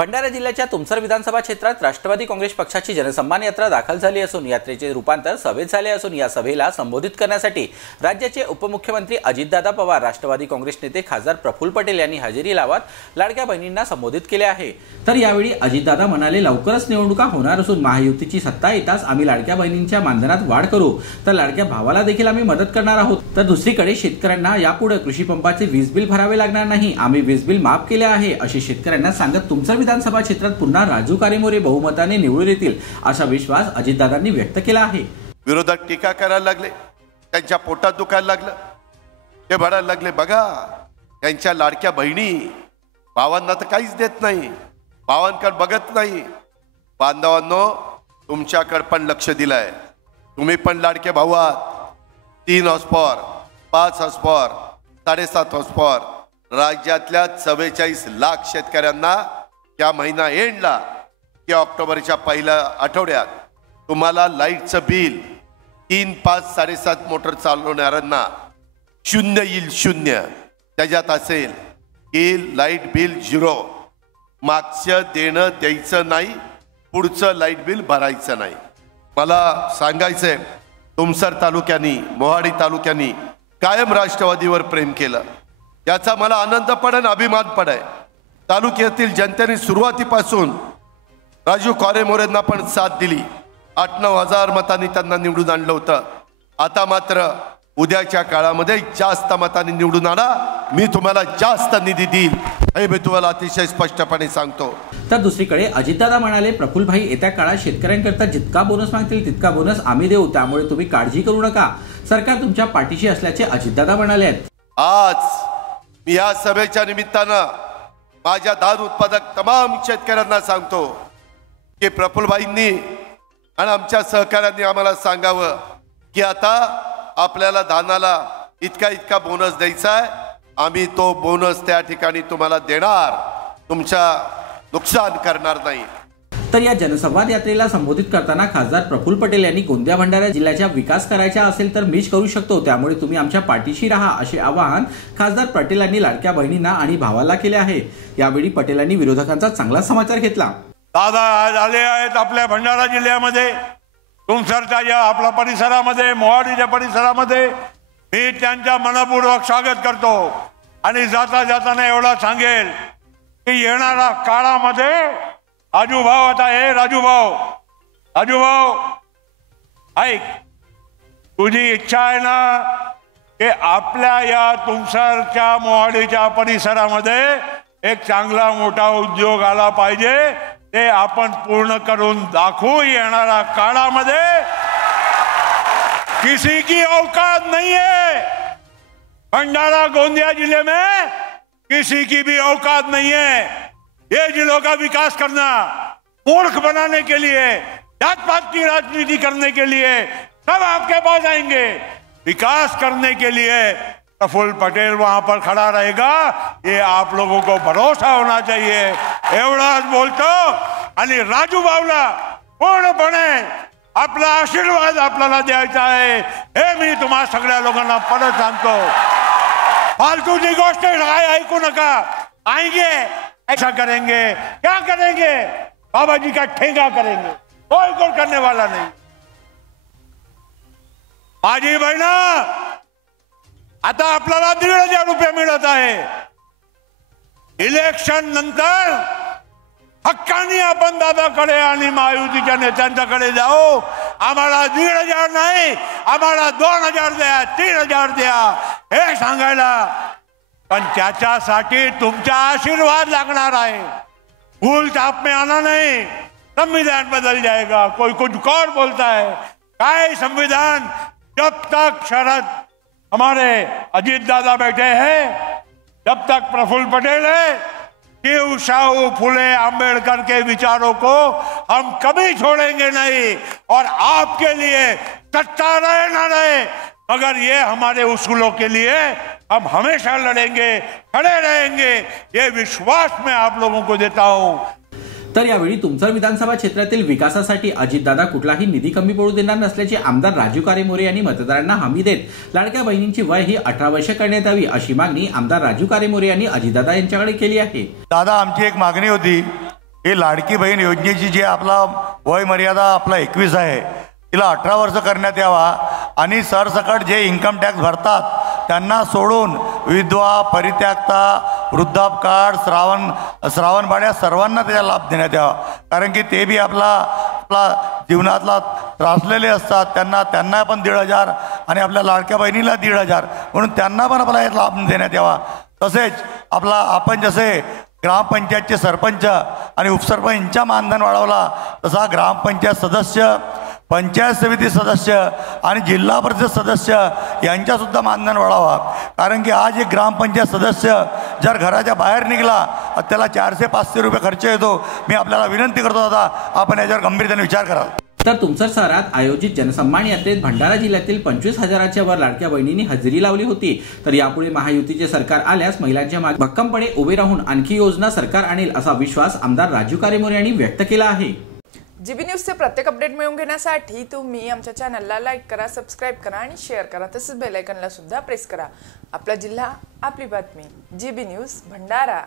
भंडारा जिल्ह्याच्या तुमसर विधानसभा क्षेत्रात राष्ट्रवादी काँग्रेस पक्षाची जनसन्मान यात्रा दाखल झाली असून यात्रेचे रूपांतर सभेत झाले असून या सभेला संबोधित करण्यासाठी राज्याचे उपमुख्यमंत्री अजितदादा पवार, राष्ट्रवादी काँग्रेस नेते खासदार प्रफुल्ल पटेल यांनी हजेरी लावत लाडक्या बहिणींना संबोधित केले आहे। तर यावेळी अजितदादा म्हणाले, लवकरच निवडणुका होणार असून महायुतीची सत्ता येताच आम्ही लाडक्या बहिणींच्या मानधनात वाढ करू, तर लाडक्या भावाला देखील आम्ही मदत करणार आहोत। तर दुसरीकडे शेतकऱ्यांना यापुढे कृषी पंपाचे वीज बिल भरावे लागणार नाही, आम्ही वीज बिल माफ केले आहे असे शेतकऱ्यांना सांगत तुमसर विधानसभा क्षेत्रात पुन्हा राजू कारेमोरे बहुमताने निवडून येतील असा विश्वास अजितदादांनी व्यक्त केला आहे। विरोधक टीका करायला लागले, त्यांच्या पोटात दुखायला लागलं, ते म्हणायला लागले बघा त्यांच्या लाडक्या बहिणी भावांना तर काहीच देत नाही, भावांकडे बघत नाही। बांधवांनो, तुमच्याकडे पण लक्ष दिलंय, तुम्ही पण लाडके भाऊ आहात। 3 हॉर्सपॉवर, 5 हॉर्सपॉवर, 7.5 हॉर्सपॉवर राज्यातल्या 44 लाख शेतकऱ्यांना या महिना एंडला की ऑक्टोबरच्या पहिल्या आठवड्यात तुम्हाला लाईटचं बिल 3, 5, 7.5 मोटर चालवणाऱ्यांना 0 येईल, 0। त्याच्यात असेल की लाईट बिल 0, मागचं देणं द्यायचं नाही, पुढचं लाईट बिल भरायचं नाही। मला सांगायचंय, तुमसर तालुक्यानी, मोहाडी तालुक्यानी कायम राष्ट्रवादीवर प्रेम केलं, याचा मला आनंद पडेल, अभिमान पडेल। तालुक्यातील जनतेने सुरुवातीपासून राजू कारेमोरेंना पण साथ दिली, 8-9 हजार मतांनी त्यांना निवडून आणलं होतं। आता मात्र उद्याच्या काळामध्ये जास्त मतांनी निवडून आणा, मी तुम्हाला जास्त निधी देईल हे मी तुम्हाला अतिशय स्पष्टपणे सांगतो। तर दुसरीकडे अजितदादा म्हणाले, प्रफुल्ल भाई येत्या काळात शेतकऱ्यांकरता जितका बोनस मागतील तितका बोनस आम्ही देऊ, त्यामुळे तुम्ही काळजी करू नका, सरकार तुमच्या पाठीशी असल्याचे अजितदादा म्हणाले आहेत। आज मी या सभेच्या निमित्तानं माझ्या धान उत्पादक तमाम शेतकऱ्यांना सांगतो की प्रफुल्लभाईंनी आणि आमच्या सहकाऱ्यांनी आम्हाला सांगावं की आता आपल्याला धानाला इतका बोनस द्यायचा आहे, आम्ही तो बोनस त्या ठिकाणी तुम्हाला देणार, तुमच्या नुकसान करणार नाही। तर या जनसंवाद यात्रेला संबोधित करताना खासदार प्रफुल्ल पटेल यांनी गोंदिया भंडारा जिल्ह्याचा विकास करायचा असेल तर मीच करू शकतो, त्यामुळे तुम्ही आमच्या पाठीशी राहा असे आवाहन खासदार पटेल यांनी लाडक्या बहिणींना आणि भावाला केले आहे। यावेळी पटेलांनी विरोधकांचा चांगला समाचार घेतला। दादा आज आले आहेत आपल्या भंडारा जिल्ह्यामध्ये, तुमसरच्या या आपल्या परिसरामध्ये, मोहाडीच्या परिसरामध्ये मी त्यांच्या मनपूर्वक स्वागत करतो आणि जाता जाताना एवढा सांगेल की येणाऱ्या काळामध्ये राजू भाऊ, आता हे राजू भाऊ ऐक, तुझी इच्छा आहे ना की आपल्या या तुमसरच्या मोहाडीच्या परिसरामध्ये एक चांगला मोठा उद्योग आला पाहिजे, ते आपण पूर्ण करून दाखवू। येणाऱ्या काळामध्ये किसी की औकात नहीं है, भंडारा गोंदिया जिले में किसी की भी औकात नहीं है ये जिलों का विकास करना, मूर्ख बनाने के लिए, जात पात की राजनीति करने के लिए सब आपके पास आएंगे। विकास करने के लिए प्रफुल्ल पटेल वहां पर खड़ा रहेगा, ये आप लोगों को भरोसा होना चाहिए। एवढाच बोलतो आणि राजू भाऊला पूर्णपणे आपला आशीर्वाद आपल्याला द्यायचा आहे हे मी तुम्हा सगळ्या लोकांना परत सांगतो। फालतूची गोष्ट ऐकू नका, आएंगे ऐसा करेंगे, क्या करेंगे, बाबा जी का ठेंगा करेंगे, कोई करने वाला नहीं। माझी बहिणा, आता आपल्याला 1,500 रुपये मिळत आहे, इलेक्शन नंतर हक्कानी आपण दादाकडे आणि महायुतीच्या नेत्यांच्याकडे जाऊ, आम्हाला 1,500 नाही, आम्हाला 2,000 द्या, 3,000 द्या हे सांगायला, पण त्याच्यासाठी तुमचा आशीर्वाद लागणार आहे। भूल चाप में आना नहीं, संविधान बदल जाएगा, कोई कुछ और बोलता है, काय संविधान, जब तक शरद हमारे अजीत दादा बैठे हैं, जब तक प्रफुल्ल पटेल है, शिव शाहू फुले अंबेडकर के विचारों को हम कभी छोड़ेंगे नहीं, और आपके लिए सत्ता रहे ना रहे मगर ये हमारे उसूलों के लिए हम हमेशा लड़ेंगे, खड़े रहेंगे, ये विश्वास मैं आप लोगों को देता हूं। तर यावेळी तुमसर विधानसभा क्षेत्रातील विकासासाठी अजितदादा कुठलाही निधी कमी पडू देणार नसल्याचे आमदार राजू कारेमोरे यांनी मतदारांना हमी देत लाडक्या बहिणींची वय ही 18 वर्ष करण्यात यावी अशी मागणी आमदार राजू कारेमोरे यांनी अजितदादा यांच्याकडे केली आहे। दादा, आमची एक मागणी होती ही लाडकी बहीण योजनेची जी आपला वय मर्यादा आपला 21 आहे, तिला 18 वर्ष करण्यात यावा आणि सरसकट जे इन्कम टॅक्स भरतात त्यांना सोडून विधवा, परित्यक्ता, वृद्धापकाळ, श्रावणबाळ सर्वांना त्याचा लाभ देण्यात यावा. कारण की ते बी आपला जीवनातला त्रासलेले असतात, त्यांना पण 1,500 आणि आपल्या लाडक्या बहिणीला 1,500 म्हणून त्यांना पण आपला लाभ देण्यात यावा. तसेच आपण जसे ग्रामपंचायतचे सरपंच आणि उपसरपंच यांचा मानधन वाढवला, तसा ग्रामपंचायत सदस्य, पंचायत समिती सदस्य आणि जिल्हा परिषद सदस्य यांच्यासुद्धा मानधन वाढावा. कारण की आज एक ग्रामपंचायत सदस्य जर घराच्या बाहेर निघाला त्याला 400-500 रुपये खर्च येतो. मी आपल्याला विनंती करतो दादा, आपण याच्यावर गंभीरतेने विचार करा. तर तुमसर शहरात आयोजित जनसन्मान यात्रेत भंडारा जिल्ह्यातील 25,000च्या वर लाडक्या बहिणींनी हजेरी लावली होती. तर यापुढे महायुतीचे सरकार आल्यास महिलांच्या मागे भक्कमपणे उभे राहून आणखी योजना सरकार आणेल असा विश्वास आमदार राजू कारेमोरे यांनी व्यक्त केला आहे. जीबी न्यूजचे प्रत्येक अपडेट मिळवून घेण्यासाठी तुम्ही आमच्या चॅनलला लाईक करा, सबस्क्राईब करा आणि शेअर करा. तसेच बेल आयकॉनला सुद्धा प्रेस करा. आपला जिल्हा, आपली बातमी. GB news Bhandara.